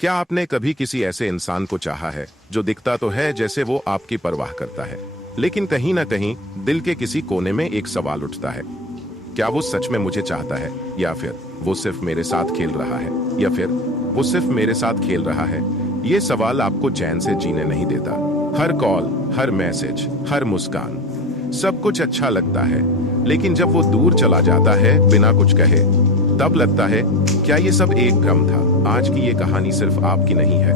क्या आपने कभी किसी ऐसे इंसान को चाहा है जो दिखता तो है जैसे वो आपकी परवाह करता है, लेकिन कहीं ना कहीं दिल के किसी कोने में एक सवाल उठता है, क्या वो सच में मुझे चाहता है या फिर वो सिर्फ मेरे साथ खेल रहा है, या फिर वो सिर्फ मेरे साथ खेल रहा है। ये सवाल आपको चैन से जीने नहीं देता। हर कॉल, हर मैसेज, हर मुस्कान, सब कुछ अच्छा लगता है, लेकिन जब वो दूर चला जाता है बिना कुछ कहे, तब लगता है क्या ये सब एक भ्रम था। आज की ये कहानी सिर्फ आपकी नहीं है,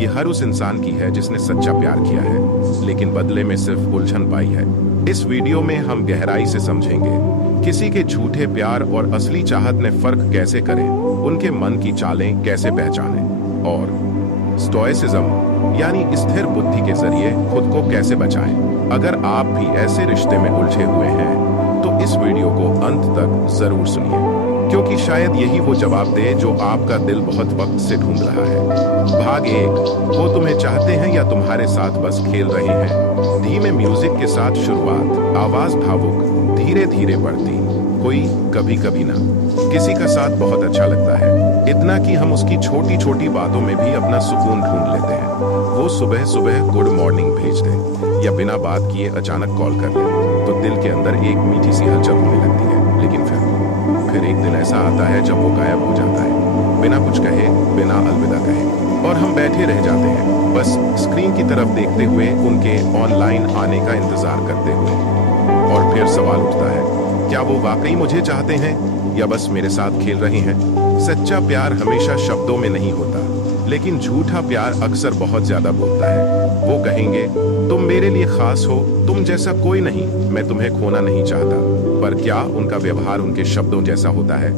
ये हर उस इंसान की है जिसने सच्चा प्यार किया है, लेकिन बदले में सिर्फ उलझन पाई है। इस वीडियो में हम गहराई से समझेंगे किसी के झूठे प्यार और असली चाहत में फर्क कैसे करें, उनके मन की चालें कैसे पहचानें, और स्टोइसिज्म यानी स्थिर बुद्धि के जरिए खुद को कैसे बचाएं। अगर आप भी ऐसे रिश्ते में उलझे हुए हैं तो इस वीडियो को अंत तक जरूर सुनिए, क्योंकि शायद यही वो जवाब दे जो आपका दिल बहुत वक्त से ढूंढ रहा है। भाग 1, वो तुम्हें चाहते हैं या तुम्हारे साथ बस खेल रहे हैं। धीमे म्यूजिक के साथ शुरुआत, आवाज भावुक, धीरे धीरे बढ़ती। कोई कभी कभी ना किसी का साथ बहुत अच्छा लगता है, इतना कि हम उसकी छोटी छोटी बातों में भी अपना सुकून ढूंढ लेते हैं। वो सुबह सुबह गुड मॉर्निंग भेज दे या बिना बात किए अचानक कॉल कर ले तो दिल के अंदर एक मीठी सी हलचल होने लगती है। लेकिन फिर एक दिन ऐसा आता है जब वो गायब हो जाता है, बिना कुछ कहे, बिना अलविदा कहे, और हम बैठे रह जाते हैं बस स्क्रीन की तरफ देखते हुए, उनके ऑनलाइन आने का इंतजार करते हुए। और फिर सवाल उठता है, क्या वो वाकई मुझे चाहते हैं या बस मेरे साथ खेल रहे हैं। सच्चा प्यार हमेशा शब्दों में नहीं होता, लेकिन झूठा प्यार अक्सर बहुत ज्यादा बोलता है। वो कहेंगे, तुम मेरे लिए खास हो, तुम जैसा कोई नहीं, मैं तुम्हें खोना नहीं चाहता। पर क्या उनका व्यवहार उनके शब्दों जैसा होता है?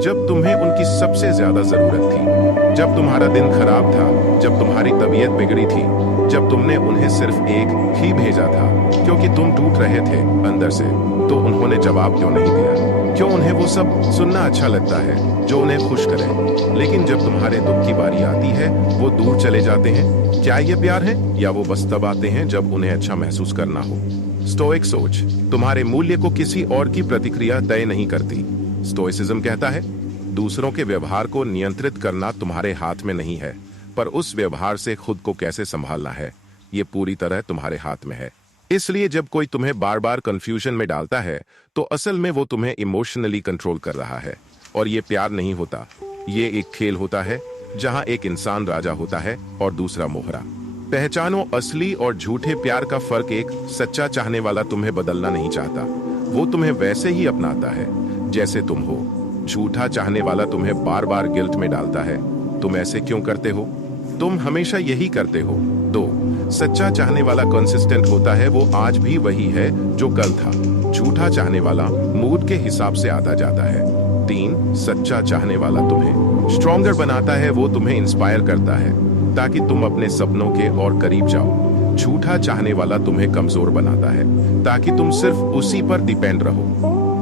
जब तुम्हें उनकी सबसे ज्यादा जरूरत थी, जब तुम्हारा दिन खराब था, जब तुम्हारी तबीयत बिगड़ी थी, जब तुमने उन्हें सिर्फ एक ही भेजा था क्योंकि तुम टूट रहे थे अंदर से, तो उन्होंने जवाब क्यों नहीं दिया? क्यों उन्हें वो सब सुनना अच्छा लगता है जो उन्हें खुश करे, लेकिन जब तुम्हारे दुख की बारी आती है वो दूर चले जाते हैं? क्या ये प्यार है, या वो बस तब आते हैं जब उन्हें अच्छा महसूस करना हो? स्टोइक सोच तुम्हारे मूल्य को किसी और की प्रतिक्रिया तय नहीं करती। स्टोइसिज्म कहता है, दूसरों के व्यवहार को नियंत्रित करना तुम्हारे हाथ में नहीं है, पर उस व्यवहार से खुद को कैसे संभालना है, ये पूरी तरह तुम्हारे हाथ में है। इसलिए जब कोई तुम्हें बार बार कंफ्यूजन में डालता है, तो असल में वो तुम्हें इमोशनली कंट्रोल कर रहा है। और ये प्यार नहीं होता, ये एक खेल होता है जहां एक इंसान राजा होता है और दूसरा मोहरा। पहचानो असली और झूठे प्यार का फर्क। एक सच्चा चाहने वाला तुम्हें बदलना नहीं चाहता, वो तुम्हें वैसे ही अपनाता है जैसे तुम हो। झूठा चाहने वाला तुम्हें बार बार गिल्ट में डालता है, तुम ऐसे क्यों करते हो, तुम हमेशा यही करते हो। 2, सच्चा चाहने वाला कंसिस्टेंट होता है, वो आज भी वही है जो कल था। झूठा चाहने वाला मूड के हिसाब से आता जाता है। 3, सच्चा चाहने वाला तुम्हें स्ट्रॉन्गर बनाता है, वो तुम्हें इंस्पायर करता है ताकि तुम अपने सपनों के और करीब जाओ। झूठा चाहने वाला तुम्हें कमजोर बनाता है ताकि तुम सिर्फ उसी पर डिपेंड रहो।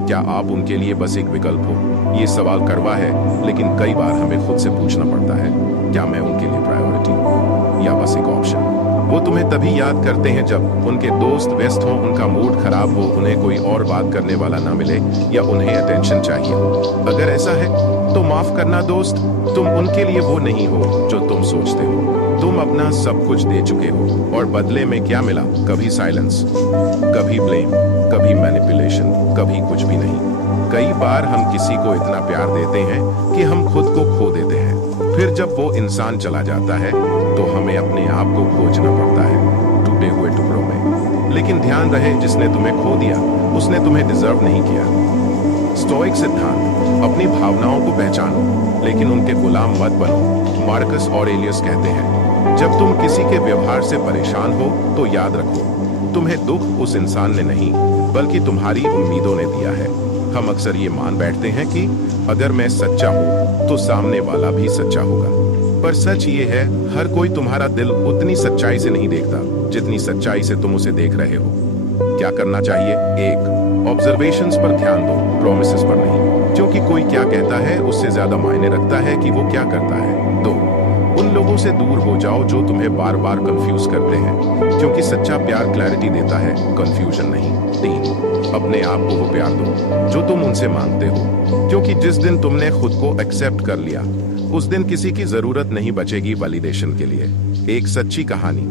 क्या आप उनके लिए बस एक विकल्प हो? ये सवाल कड़वा है, लेकिन कई बार हमें खुद से पूछना पड़ता है, क्या मैं उनके लिए प्रायोरिटी हूं या बस एक ऑप्शन? वो तुम्हें तभी याद करते हैं जब उनके दोस्त व्यस्त हों, उनका मूड खराब हो, उन्हें कोई और बात करने वाला ना मिले, या उन्हें अटेंशन चाहिए। अगर ऐसा है तो माफ करना दोस्त, तुम उनके लिए वो नहीं हो जो तुम सोचते हो। तुम अपना सब कुछ दे चुके हो और बदले में क्या मिला? कभी साइलेंस, कभी ब्लेम, कभी मैनिपुलेशन, कभी कुछ भी नहीं। कई बार हम किसी को इतना प्यार देते हैं कि हम खुद को खो देते हैं। फिर जब वो इंसान चला जाता है तो हमें अपने आप को खोजना पड़ता है टूटे हुए टुकड़ों में। लेकिन ध्यान रहे, जिसने तुम्हें खो दिया उसने तुम्हें डिजर्व नहीं किया। स्टोइक सिद्धांत, अपनी भावनाओं को पहचानो लेकिन उनके गुलाम मत बनो। मार्कस ऑरेलियस कहते हैं, जब तुम किसी के व्यवहार से परेशान हो तो याद रखो, तुम्हें दुख उस इंसान ने नहीं बल्कि तुम्हारी उम्मीदों ने दिया है। हम अक्सर ये मान बैठते हैं कि अगर मैं सच्चा हूं तो सामने वाला भी सच्चा होगा, पर सच ये है, हर कोई तुम्हारा दिल उतनी सच्चाई से नहीं देखता जितनी सच्चाई से तुम उसे देख रहे हो। क्या करना चाहिए? 1, ऑब्जर्वेशंस पर ध्यान दो, प्रॉमिसेस पर नहीं, क्योंकि कोई क्या कहता है उससे ज्यादा मायने रखता है कि वो क्या करता है। 2, उन लोगों लोगों से दूर हो जाओ जो तुम्हें बार बार कंफ्यूज करते हैं, क्योंकि सच्चा प्यार क्लैरिटी देता है, कंफ्यूजन नहीं। 3, अपने आप को वो प्यार दो जो तुम उनसे मांगते हो, क्योंकि जिस दिन तुमने खुद को एक्सेप्ट कर लिया उस दिन किसी की जरूरत नहीं बचेगी वैलिडेशन के लिए। एक सच्ची कहानी।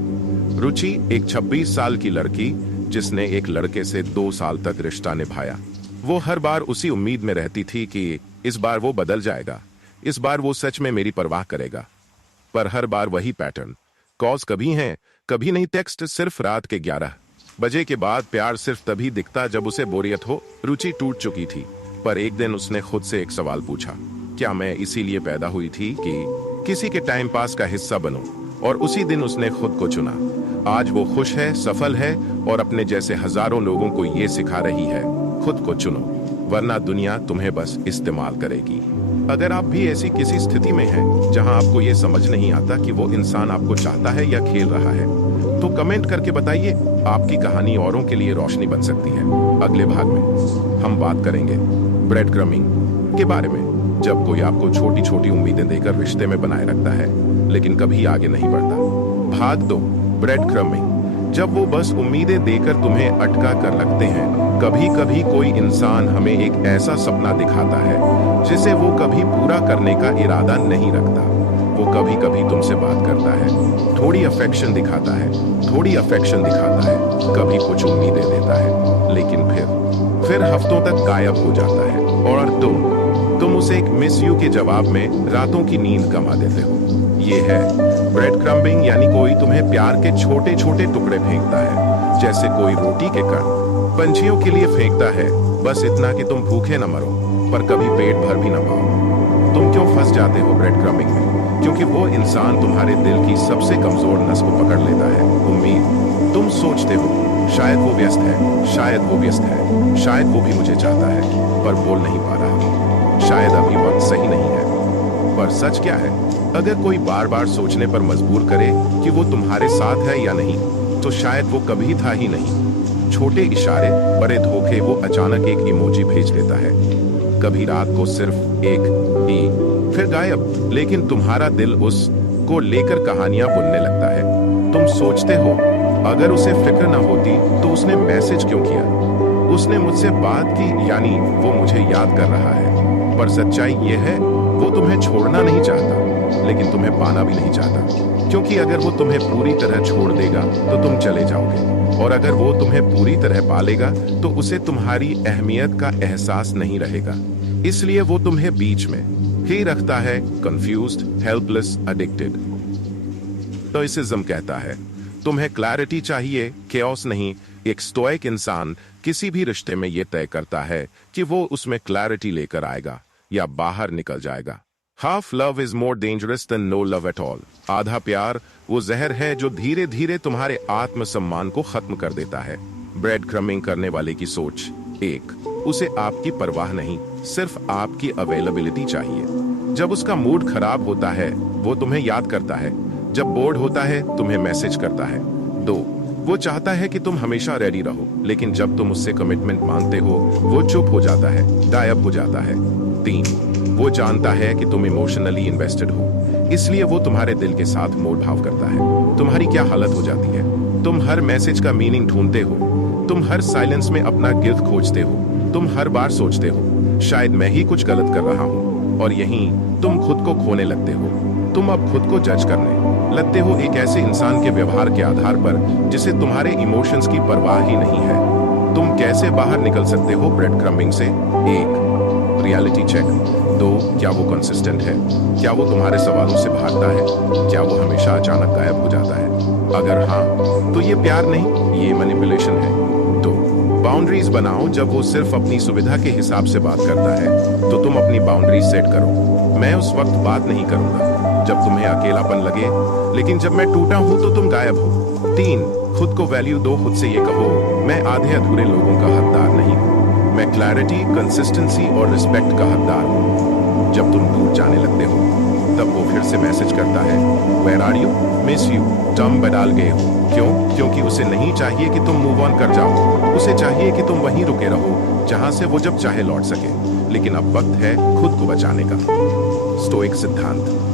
रुचि एक 26 साल की लड़की जिसने एक लड़के से 2 साल तक रिश्ता निभाया। वो हर बार उसी उम्मीद में रहती थी कि इस बार वो बदल जाएगा, इस बार वो सच में मेरी परवाह करेगा। पर हर बार वही पैटर्न, कॉल्स कभी हैं कभी नहीं, टेक्स्ट सिर्फ रात के 11 बजे के बाद, प्यार सिर्फ तभी दिखता जब उसे बोरियत हो। रुचि टूट चुकी थी, पर एक दिन उसने खुद से एक सवाल पूछा, क्या मैं इसीलिए पैदा हुई थी कि किसी के टाइम पास का हिस्सा बनूं? और उसी दिन उसने खुद को चुना। आज वो खुश है, सफल है और अपने जैसे हजारों लोगों को ये सिखा रही है, खुद को चुनो, वरना दुनिया तुम्हें बस इस्तेमाल करेगी। अगर आप भी ऐसी किसी स्थिति में हैं जहां आपको ये समझ नहीं आता कि वो इंसान आपको चाहता है या खेल रहा है, तो कमेंट करके बताइए। आपकी कहानी औरों के लिए रोशनी बन सकती है। अगले भाग में हम बात करेंगे ब्रेड क्रमिंग के बारे में, जब कोई आपको छोटी छोटी उम्मीदें देकर रिश्ते में बनाए रखता है लेकिन कभी आगे नहीं बढ़ता। भाग 2, ब्रेड क्रमिंग। जब वो बस उम्मीदें देकर तुम्हें अटका कर रखते हैं। कभी कभी कोई इंसान हमें एक ऐसा सपना दिखाता है जिसे वो कभी पूरा करने का इरादा नहीं रखता। वो कभी कभी तुमसे बात करता है, थोड़ी अफेक्शन दिखाता है, कभी कुछ उम्मीदें देता है, लेकिन फिर हफ्तों तक गायब हो जाता है और तुम उसे एक मिस यू के जवाब में रातों की नींद गंवा देते हो। ये है ब्रेड क्रम्बिंग, यानी कोई तुम्हें प्यार के छोटे छोटे टुकड़े फेंकता है, जैसे कोई रोटी के कण पंछियों के लिए फेंकता है, बस इतना कि तुम भूखे न मरो पर कभी पेट भर भी न पाओ। तुम क्यों फंस जाते हो ब्रेड क्रम्बिंग में? क्योंकि वो इंसान तुम्हारे दिल की सबसे कमजोर नस को पकड़ लेता है, उम्मीद। तुम सोचते हो शायद वो व्यस्त है, शायद वो भी मुझे चाहता है पर बोल नहीं पा रहा, शायद अभी वक्त सही नहीं है। पर सच क्या है? अगर कोई बार बार सोचने पर मजबूर करे कि वो तुम्हारे साथ है या नहीं, तो शायद वो कभी था ही नहीं। छोटे इशारे, बड़े धोखे, वो अचानक एक इमोजी भेज देता है, कभी रात को सिर्फ एक ई, फिर गायब। लेकिन तुम्हारा दिल उसको लेकर कहानियां बुनने लगता है। तुम सोचते हो अगर उसे फिक्र ना होती तो उसने मैसेज क्यों किया, उसने मुझसे बात की, यानी वो मुझे याद कर रहा है। पर सच्चाई ये है, वो तुम्हें छोड़ना नहीं चाहता लेकिन तुम्हें पाना भी नहीं चाहता, क्योंकि अगर वो तुम्हें पूरी तरह छोड़ देगा तो तुम चले जाओगे, और अगर वो तुम्हें पूरी तरह पालेगा तो उसे तुम्हारी अहमियत का एहसास नहीं रहेगा। इसलिए वो तुम्हें बीच में ही रखता है, कंफ्यूज्ड, हेल्पलेस, एडिक्टेड। स्टोइसिज्म कहता है तुम्हें क्लैरिटी चाहिए, केओस नहीं। एक स्टोइक इंसान किसी भी रिश्ते में यह तय करता है कि वो उसमें क्लैरिटी लेकर आएगा या बाहर निकल जाएगा। Half love is more dangerous than no love at all. आधा प्यार वो जहर है जो धीरे धीरे तुम्हारे आत्मसम्मान को खत्म कर देता है। ब्रेड क्रमिंग करने वाले की सोच। 1, उसे आपकी परवाह नहीं, सिर्फ आपकी अवेलेबिलिटी चाहिए। जब उसका मूड खराब होता है वो तुम्हें याद करता है, जब बोर्ड होता है तुम्हें मैसेज करता है। 2, वो चाहता है कि तुम हमेशा रेडी रहो, लेकिन जब तुम उससे कमिटमेंट मांगते हो वो चुप हो जाता है, गायब हो जाता है। 3, वो जानता है कि तुम इमोशनली इन्वेस्टेड हो, इसलिए वो तुम्हारे दिल के साथ मोल भाव करता है। तुम्हारी क्या हालत हो जाती है? तुम हर मैसेज का मीनिंग ढूंढते हो, तुम हर साइलेंस में अपना गिल्ट खोजते हो, तुम हर बार सोचते हो शायद मैं ही कुछ गलत कर रहा हूँ, और यहीं तुम खुद को खोने लगते हो। तुम अब खुद को जज करने लगते हो एक ऐसे इंसान के व्यवहार के आधार पर जिसे तुम्हारे इमोशंस की परवाह ही नहीं है। तुम कैसे बाहर निकल सकते हो ब्रेड क्रम्बिंग से? 1, रियलिटी चेक। 2, क्या वो कंसिस्टेंट है? क्या वो तुम्हारे सवालों से भागता है? क्या वो हमेशा अचानक गायब हो जाता है? अगर हाँ, तो ये प्यार नहीं, ये मैनिपुलेशन है। 2, बाउंड्रीज बनाओ। जब वो सिर्फ अपनी सुविधा के हिसाब से बात करता है तो तुम अपनी बाउंड्रीज सेट करो। मैं उस वक्त बात नहीं करूंगा जब तुम्हें अकेलापन लगे, लेकिन जब मैं टूटा हूं तो तुम गायब हो। 3, खुद को वैल्यू दो। खुद से ये कहो मैं आधे अधूरे लोगों का हकदार नहीं हूं, मैं क्लैरिटी, कंसिस्टेंसी और रिस्पेक्ट का हकदार हूं। जब तुम दूर जाने लगते हो तब वो फिर से मैसेज करता है, where are you, miss you, term बदल गए हो। क्यों? क्योंकि उसे नहीं चाहिए कि तुम मूव ऑन कर जाओ, उसे चाहिए कि तुम वहीं रुके रहो जहां से वो जब चाहे लौट सके। लेकिन अब वक्त है खुद को बचाने का। स्टोइक सिद्धांत।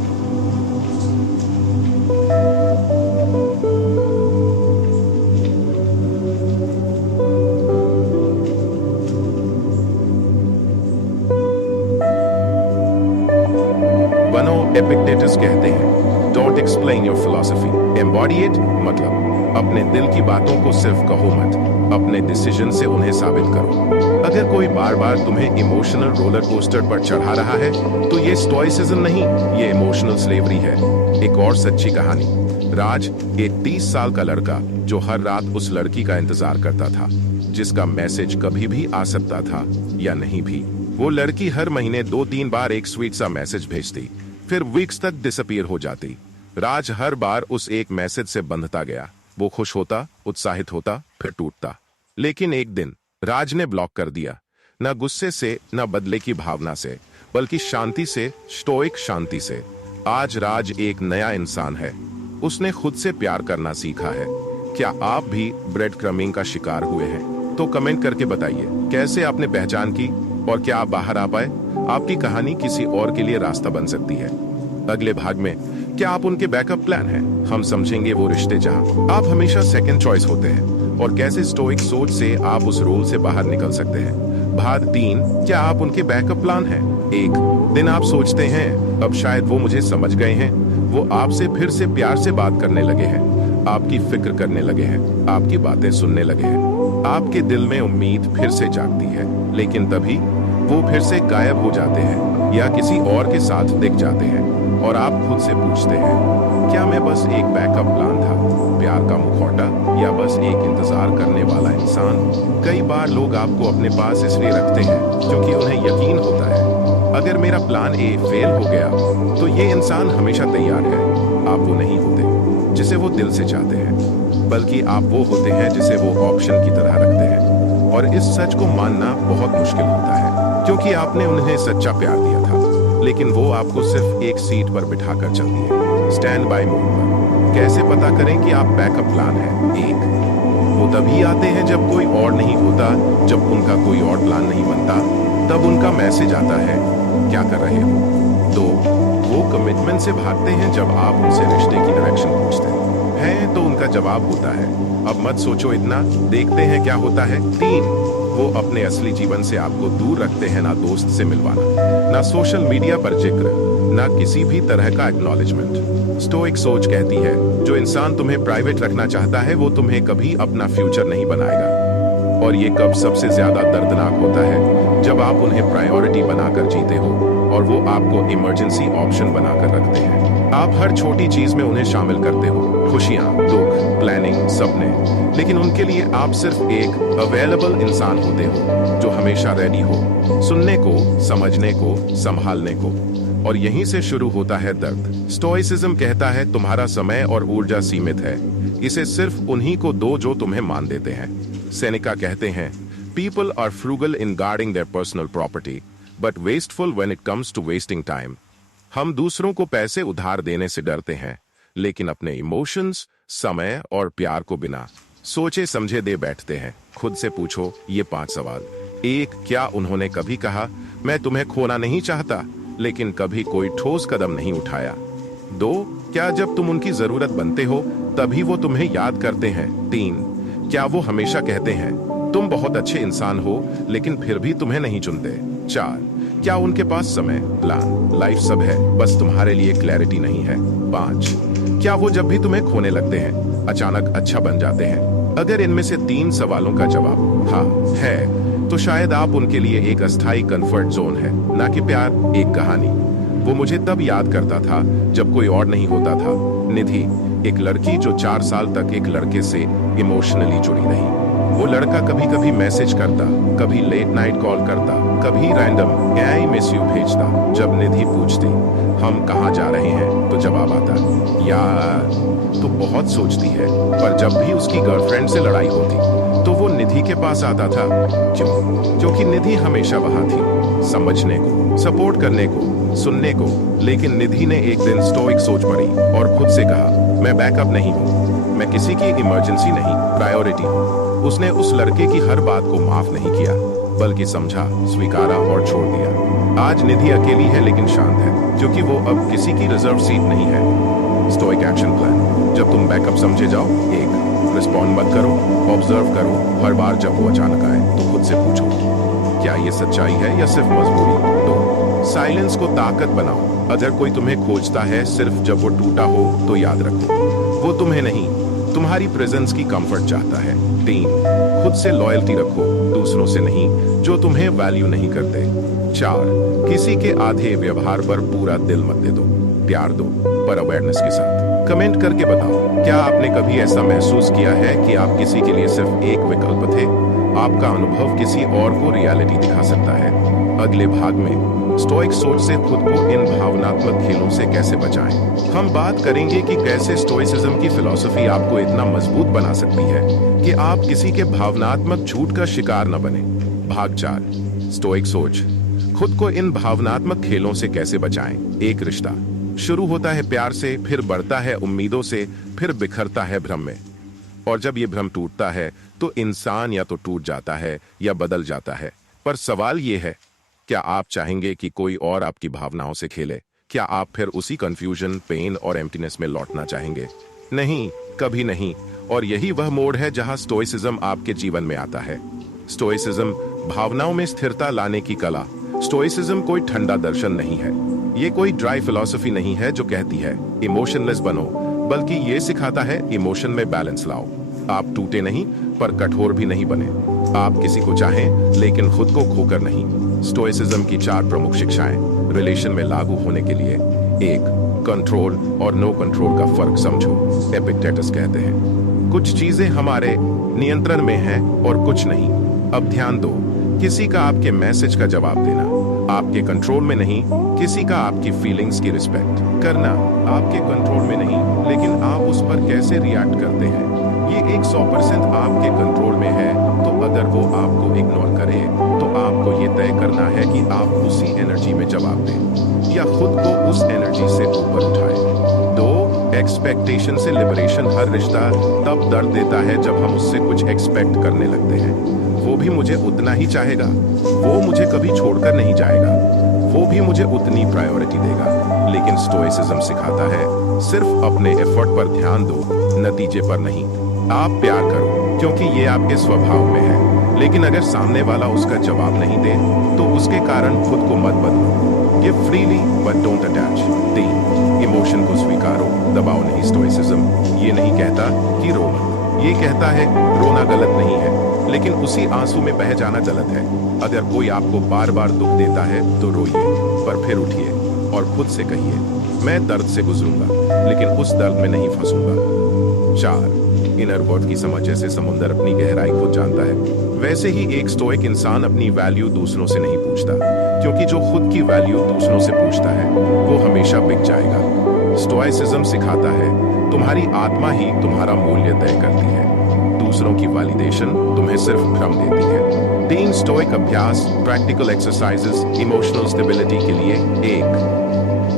Explain your philosophy, embody it, मतलब अपने दिल की बातों को सिर्फ कहो मत, अपने डिसीजन से उन्हें साबित करो। अगर कोई बार बार तुम्हें इमोशनल रोलर कोस्टर पर चढ़ा रहा है तो ये स्टोइसिज्म नहीं, ये इमोशनल स्लेवरी है। एक और सच्ची कहानी। राज एक 30 साल का लड़का जो हर रात उस लड़की का इंतजार करता था जिसका मैसेज कभी भी आ सकता था या नहीं भी। वो लड़की हर महीने 2-3 बार एक स्वीट सा मैसेज भेजती, फिर वीक्स तक डिसअपीयर हो जाती। राज हर बार उस एक मैसेज से बंधता गया। वो खुश होता, उत्साहित होता, फिर टूटता। लेकिन एक दिन राज ने ब्लॉक कर दिया, न गुस्से से न बदले की भावना से, बल्कि शांति से, स्टोइक शांति से। आज राज एक नया इंसान है। उसने खुद से प्यार करना सीखा है। क्या आप भी ब्रेड क्रमिंग का शिकार हुए हैं? तो कमेंट करके बताइए कैसे आपने पहचान की और क्या आप बाहर आ पाए। आपकी कहानी किसी और के लिए रास्ता बन सकती है। अगले भाग में क्या आप उनके बैकअप प्लान हैं? हम समझेंगे वो रिश्ते जहां आप हमेशा सेकंड चॉइस होते हैं और कैसे स्टोइक सोच से आप उस रोल से बाहर निकल सकते हैं। भाग 3, क्या आप उनके बैकअप प्लान हैं? एक दिन आप सोचते हैं अब शायद वो मुझे समझ गए हैं, वो आपसे फिर से प्यार से बात करने लगे हैं, आपकी फिक्र करने लगे हैं, आपकी बातें सुनने लगे हैं। आपके दिल में उम्मीद फिर से जागती है, लेकिन तभी वो फिर से गायब हो जाते हैं या किसी और के साथ दिख जाते हैं और आप खुद से पूछते हैं क्या मैं बस एक बैकअप प्लान था, प्यार का मुखौटा, या बस एक इंतजार करने वाला इंसान? कई बार लोग आपको अपने पास इसलिए रखते हैं क्योंकि उन्हें यकीन होता है अगर मेरा प्लान ए फेल हो गया तो ये इंसान हमेशा तैयार है। आप वो नहीं होते जिसे वो दिल से चाहते हैं, बल्कि आप वो होते हैं जिसे वो ऑप्शन की तरह रखते हैं। और इस सच को मानना बहुत मुश्किल होता है क्योंकि आपने उन्हें सच्चा प्यार दिया था, लेकिन वो आपको सिर्फ एक सीट पर बिठाकर चलती है, स्टैंड बाय मोड पर। कैसे पता करें कि आप बैकअप प्लान है? 1, वो तभी आते हैं जब कोई और नहीं होता, जब उनका कोई और प्लान नहीं बनता, तब उनका मैसेज आता है क्या कर रहे हो। 2, वो कमिटमेंट से भागते हैं जब आप उनसे रिश्ते की डायरेक्शन पूछते हैं तो उनका जवाब होता है अब मत सोचो इतना, देखते हैं क्या होता है। 3, वो अपने असली जीवन से आपको दूर रखते हैं, ना दोस्त से मिलवाना, ना सोशल मीडिया पर जिक्र, ना किसी भी तरह का एक्नॉलेजमेंट। स्टोइक सोच कहती है जो इंसान तुम्हें प्राइवेट रखना चाहता है वो तुम्हें कभी अपना फ्यूचर नहीं बनाएगा। और ये कब सबसे ज्यादा दर्दनाक होता है? जब आप उन्हें प्रायोरिटी बनाकर जीते हो और वो आपको इमरजेंसी ऑप्शन बनाकर रखते हैं। आप हर छोटी चीज में उन्हें शामिल करते हो, खुशियां, दुख, प्लानिंग, सपने, लेकिन उनके लिए आप सिर्फ एक अवेलेबल इंसान होते हो जो हमेशा रेडी हो सुनने को, समझने को, संभालने को। और यहीं से शुरू होता है दर्द। स्टोइसिज्म कहता है तुम्हारा समय और ऊर्जा सीमित है, इसे सिर्फ उन्हीं को दो जो तुम्हें मान देते हैं। सेनेका कहते हैं people are frugal in guarding their personal property but wasteful when it comes to wasting time. हम दूसरों को पैसे उधार देने से डरते हैं, लेकिन अपने इमोशंस, समय और प्यार को बिना सोचे समझे दे बैठते हैं। खुद से पूछो ये 5 सवाल। 1, क्या उन्होंने कभी कहा मैं तुम्हें खोना नहीं चाहता, लेकिन कभी कोई ठोस कदम नहीं उठाया? 2, क्या जब तुम उनकी जरूरत बनते हो तभी वो तुम्हें याद करते हैं? 3, क्या वो हमेशा कहते हैं तुम बहुत अच्छे इंसान हो लेकिन फिर भी तुम्हें नहीं चुनते? 4, क्या उनके पास समय, प्लान, लाइफ सब है, बस तुम्हारे लिए क्लैरिटी नहीं है? 5, क्या वो जब भी तुम्हें खोने लगते हैं अचानक अच्छा बन जाते हैं? अगर इनमें से 3 सवालों का जवाब हाँ है तो शायद आप उनके लिए एक अस्थायी कंफर्ट जोन है, ना कि प्यार, एक कहानी। वो मुझे तब याद करता था जब कोई और नहीं होता था। निधि, एक लड़की जो 4 साल तक एक लड़के से इमोशनली जुड़ी रही। वो लड़का कभी कभी मैसेज करता, कभी लेट नाइट कॉल करता, कभी रैंडम आई मिस यू भेजता। जब निधि पूछती हम कहाँ जा रहे हैं तो जवाब आता यार तो बहुत सोचती है। पर जब भी उसकी गर्लफ्रेंड से लड़ाई होती तो वो निधि के पास आता था। क्यों? क्योंकि निधि हमेशा वहां थी, समझने को, सपोर्ट करने को, सुनने को। लेकिन निधि ने एक दिन स्टोइक सोच पड़ी और खुद से कहा मैं बैकअप नहीं हूँ, मैं किसी की इमरजेंसी नहीं, प्रायोरिटी हूँ। उसने उस लड़के की हर बात को माफ नहीं किया, बल्कि समझा, स्वीकारा और छोड़ दिया। आज निधि अकेली है लेकिन शांत है, क्योंकि वो अब किसी की रिजर्व सीट नहीं है। Stoic action plan. जब तुम बैकअप समझे जाओ, 1, रिस्पॉन्ड मत करो, ऑब्जर्व करो। हर बार जब वो अचानक आए तो खुद से पूछो क्या ये सच्चाई है या सिर्फ मजबूरी? 2, साइलेंस को ताकत बनाओ। अगर कोई तुम्हें खोजता है सिर्फ जब वो टूटा हो तो याद रखो, वो तुम्हें नहीं, तुम्हारी प्रेजेंस की कंफर्ट चाहता है। 3, खुद से लॉयल्टी रखो, दूसरों से नहीं जो तुम्हें वैल्यू नहीं करते। 4, किसी के आधे व्यवहार पर पूरा दिल मत दे दो, प्यार दो पर अवेयरनेस के साथ। कमेंट करके बताओ, क्या आपने कभी ऐसा महसूस किया है कि आप किसी के लिए सिर्फ एक विकल्प थे? आपका अनुभव किसी और को रियलिटी दिखा सकता है। अगले भाग में स्टोइक सोच से खुद को इन भावनात्मक खेलों से कैसे बचाएं। हम बात करेंगे कि कैसे स्टोइसिज्म की फिलॉसफी आपको इतना मजबूत बना सकती है कि आप किसी के भावनात्मक झूठ का शिकार न बने। भाग 4, स्टोइक सोच, खुद को इन भावनात्मक खेलों से कैसे बचाएं। एक रिश्ता शुरू होता है प्यार से, फिर बढ़ता है उम्मीदों से, फिर बिखरता है भ्रम में। और जब ये भ्रम टूटता है तो इंसान या तो टूट जाता है या बदल जाता है। पर सवाल ये है, क्या आप चाहेंगे कि कोई और आपकी भावनाओं से खेले? क्या आप फिर उसी कंफ्यूजन, पेन और एम्प्टीनेस में लौटना चाहेंगे? नहीं, कभी नहीं। और यही वह मोड़ है जहां स्टोइसिज्म आपके जीवन में आता है। स्टोइसिज्म भावनाओं में स्थिरता लाने की कला। स्टोइसिज्म कोई ठंडा दर्शन नहीं है, ये कोई ड्राई फिलॉसफी नहीं है जो कहती है इमोशनलेस बनो, बल्कि ये सिखाता है इमोशन में बैलेंस लाओ। आप टूटे नहीं पर कठोर भी नहीं बने। आप किसी को चाहें लेकिन खुद को खोकर नहीं। स्टोइसिज्म की 4 प्रमुख शिक्षाएं रिलेशन में लागू होने के लिए। 1, कंट्रोल और नो कंट्रोल का फर्क समझो। एपिक्टेटस कहते हैं, कुछ चीजें हमारे नियंत्रण में हैं और कुछ नहीं। अब ध्यान दो, किसी का आपके मैसेज का जवाब देना आपके कंट्रोल में नहीं, किसी का आपकी फीलिंग्स की रिस्पेक्ट करना आपके कंट्रोल में नहीं, लेकिन आप उस पर कैसे रिएक्ट करते हैं ये 100% आपके कंट्रोल में है। तो अगर वो आपको इग्नोर करे तो आपको ये तय करना है कि आप उसी एनर्जी में जवाब दें या खुद को उस एनर्जी से ऊपर उठाएं। 2, एक्सपेक्टेशन से लिबरेशन। हर रिश्ता तब दर्द देता है जब हम उससे कुछ एक्सपेक्ट करने लगते हैं। वो भी मुझे उतना ही चाहेगा, वो मुझे कभी छोड़कर नहीं जाएगा, वो भी मुझे उतनी प्रायोरिटी देगा। लेकिन स्टोइसिज्म सिखाता है सिर्फ अपने एफर्ट पर ध्यान दो, नतीजे पर नहीं। आप प्यार करो क्योंकि ये आपके स्वभाव में है, लेकिन अगर सामने वाला उसका जवाब नहीं दे तो उसके कारण खुद को मत बदलो। Give freely but don't attach. 3, emotion को स्वीकारो, दबाव नहीं। स्टोइसिज्म ये नहीं कहता कि रो मत, ये कहता है रोना गलत नहीं है, लेकिन उसी आंसू में बह जाना गलत है। अगर कोई आपको बार बार दुख देता है तो रोइए, पर फिर उठिए और खुद से कहिए, मैं दर्द से गुजरूंगा लेकिन उस दर्द में नहीं फंसूंगा। 4, इनर वर्थ की समझ। जैसे समुद्र अपनी गहराई खुद जानता है, वैसे ही एक स्टोइक इंसान अपनी वैल्यू दूसरों से नहीं पूछता, क्योंकि जो खुद की वैल्यू दूसरों से पूछता है वो हमेशा बिक जाएगा। स्टोइसिज्म सिखाता है तुम्हारी आत्मा ही तुम्हारा मूल्य तय करती है, दूसरों की वैलिडेशन तुम्हें सिर्फ भ्रम देती है। 3 स्टोइक अभ्यास, प्रैक्टिकल एक्सरसाइजेस इमोशनल स्टेबिलिटी के लिए। 1,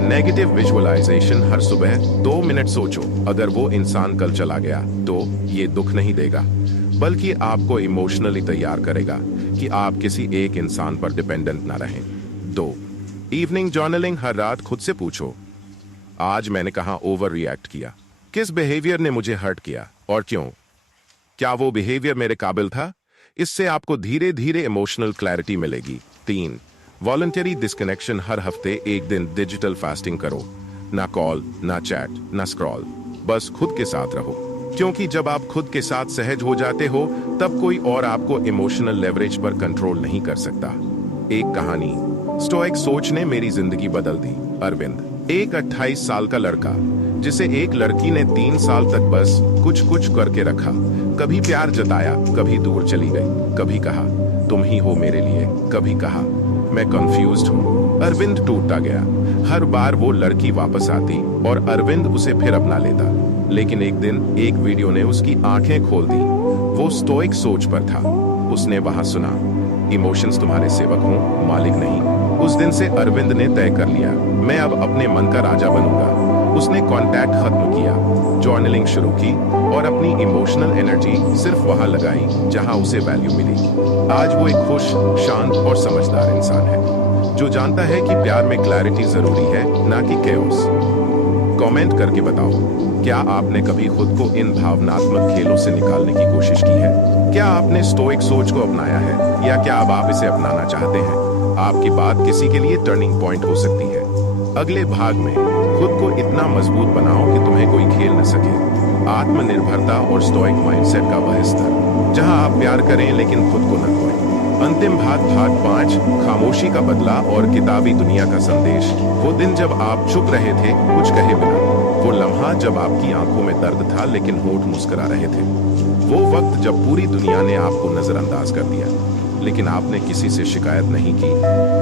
नेगेटिव विजुअलाइजेशन। हर सुबह 2 मिनट सोचो, अगर वो इंसान कल चला गया तो ये दुख नहीं देगा, बल्कि आपको इमोशनली तैयार करेगा कि आप किसी एक इंसान पर डिपेंडेंट ना रहें। 2, इवनिंग जर्नलिंग। हर रात खुद से पूछो, आज मैंने कहां ओवर रिएक्ट किया, किस बिहेवियर ने मुझे हर्ट किया और क्यों? क्या वो बिहेवियर मेरे काबिल था? इससे आपको धीरे धीरे इमोशनल क्लैरिटी मिलेगी। 3, वॉलंटरी डिस्कनेक्शन। हर हफ्ते 1 दिन डिजिटल फास्टिंग करो, ना कॉल, ना चैट, ना स्क्रॉल, बस खुद के साथ रहो, क्योंकि जब आप खुद के साथ सहज हो जाते हो तब कोई और आपको इमोशनल लेवरेज पर कंट्रोल नहीं कर सकता। एक कहानी, स्टोइक सोच ने मेरी जिंदगी बदल दी। अरविंद, एक 28 साल का लड़का जिसे एक लड़की ने 3 साल तक बस कुछ कुछ करके रखा, कभी प्यार जताया, कभी दूर चली गई, कभी कहा तुम ही हो मेरे लिए, कभी कहा मैं कंफ्यूज्ड हूँ। अरविंद टूटता गया। हर बार वो लड़की वापस आती और अरविंद उसे फिर अपना लेता, लेकिन एक दिन एक वीडियो ने उसकी आंखें खोल दी। वो स्टोइक सोच पर था। उसने वहां सुना, इमोशंस तुम्हारे सेवक हों, मालिक नहीं। उस दिन से अरविंद ने तय कर लिया, मैं अब अपने मन का राजा बनूंगा। उसने कांटेक्ट खत्म किया, जर्नलिंग शुरू की और अपनी इमोशनल एनर्जी सिर्फ वहां लगाई जहां उसे वैल्यू मिली। आज वो एक खुश, शांत और समझदार इंसान है जो जानता है कि प्यार में क्लैरिटी जरूरी है, ना कि कैओस। कमेंट करके बताओ, क्या आपने कभी खुद को इन भावनात्मक खेलों से निकालने की कोशिश की है? क्या आपने स्टोइक सोच को अपनाया है या क्या अब आप इसे अपनाना चाहते हैं? आपकी बात किसी के लिए टर्निंग पॉइंट हो सकती है। अगले भाग में खुद को इतना मजबूत बनाओ कि तुम्हें कोई खेल न सके। आत्मनिर्भरता और स्टोइक माइंडसेट का वह स्तर जहां आप प्यार करें लेकिन खुद को न खोएं। अंतिम भाग 5, खामोशी का बदला और किताबी दुनिया का संदेश। वो दिन जब आप चुप रहे थे कुछ कहे बिना, वो लम्हा जब आपकी आंखों में दर्द था लेकिन होठ मुस्कुरा रहे थे, वो वक्त जब पूरी दुनिया ने आपको नजरअंदाज कर दिया लेकिन आपने किसी से शिकायत नहीं की।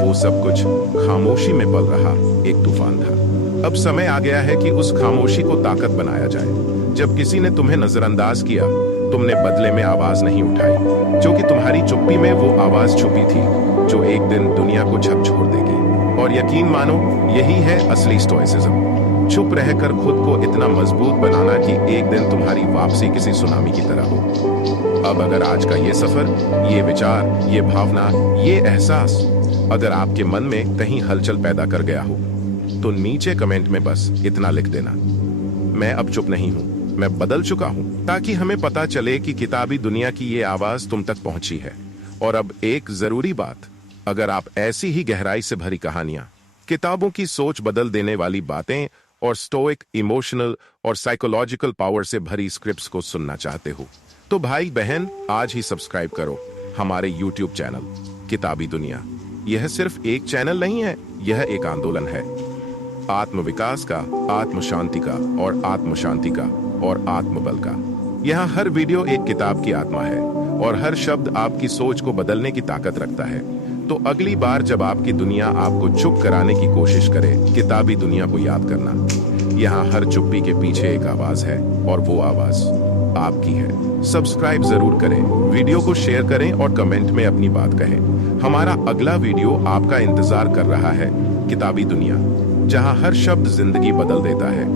वो सब कुछ खामोशी में पल रहा एक तूफान था। अब समय आ गया है कि उस खामोशी को ताकत बनाया जाए। जब किसी ने तुम्हें नजरअंदाज किया, तुमने बदले में आवाज नहीं उठाई, क्योंकि तुम्हारी चुप्पी में वो आवाज छुपी थी जो एक दिन दुनिया को झकझोर देगी। और यकीन मानो, यही है असली स्टोइसिज्म। चुप रहकर खुद को इतना मजबूत बनाना कि एक दिन तुम्हारी वापसी किसी सुनामी की तरह हो। अब अगर आज का ये सफर, ये विचार, ये भावना, ये एहसास अगर आपके मन में कहीं हलचल पैदा कर गया हो, तो नीचे कमेंट में बस इतना लिख देना, मैं अब चुप नहीं हूं, मैं बदल चुका हूं, ताकि हमें पता चले कि किताबी दुनिया की ये आवाज तुम तक पहुंची है। और अब एक जरूरी बात, अगर आप ऐसी ही गहराई से भरी कहानियां, किताबों की सोच बदल देने वाली बातें और स्टोइक, इमोशनल और साइकोलॉजिकल पावर से भरी स्क्रिप्ट्स को सुनना चाहते हो, तो भाई बहन आज ही सब्सक्राइब करो हमारे YouTube चैनल किताबी दुनिया। यह सिर्फ एक चैनल नहीं है, यह एक आंदोलन है। आत्मविकास का, आत्म शांति का और आत्म शांति का और आत्मबल का। यहाँ हर वीडियो एक किताब की आत्मा है और हर शब्द आपकी सोच को बदलने की ताकत रखता है। तो अगली बार जब आपकी दुनिया आपको चुप कराने की कोशिश करे, किताबी दुनिया को याद करना, यहाँ हर चुप्पी के पीछे एक आवाज है और वो आवाज आपकी है। सब्सक्राइब जरूर करें, वीडियो को शेयर करें और कमेंट में अपनी बात कहें। हमारा अगला वीडियो आपका इंतजार कर रहा है, किताबी दुनिया, जहां हर शब्द जिंदगी बदल देता है।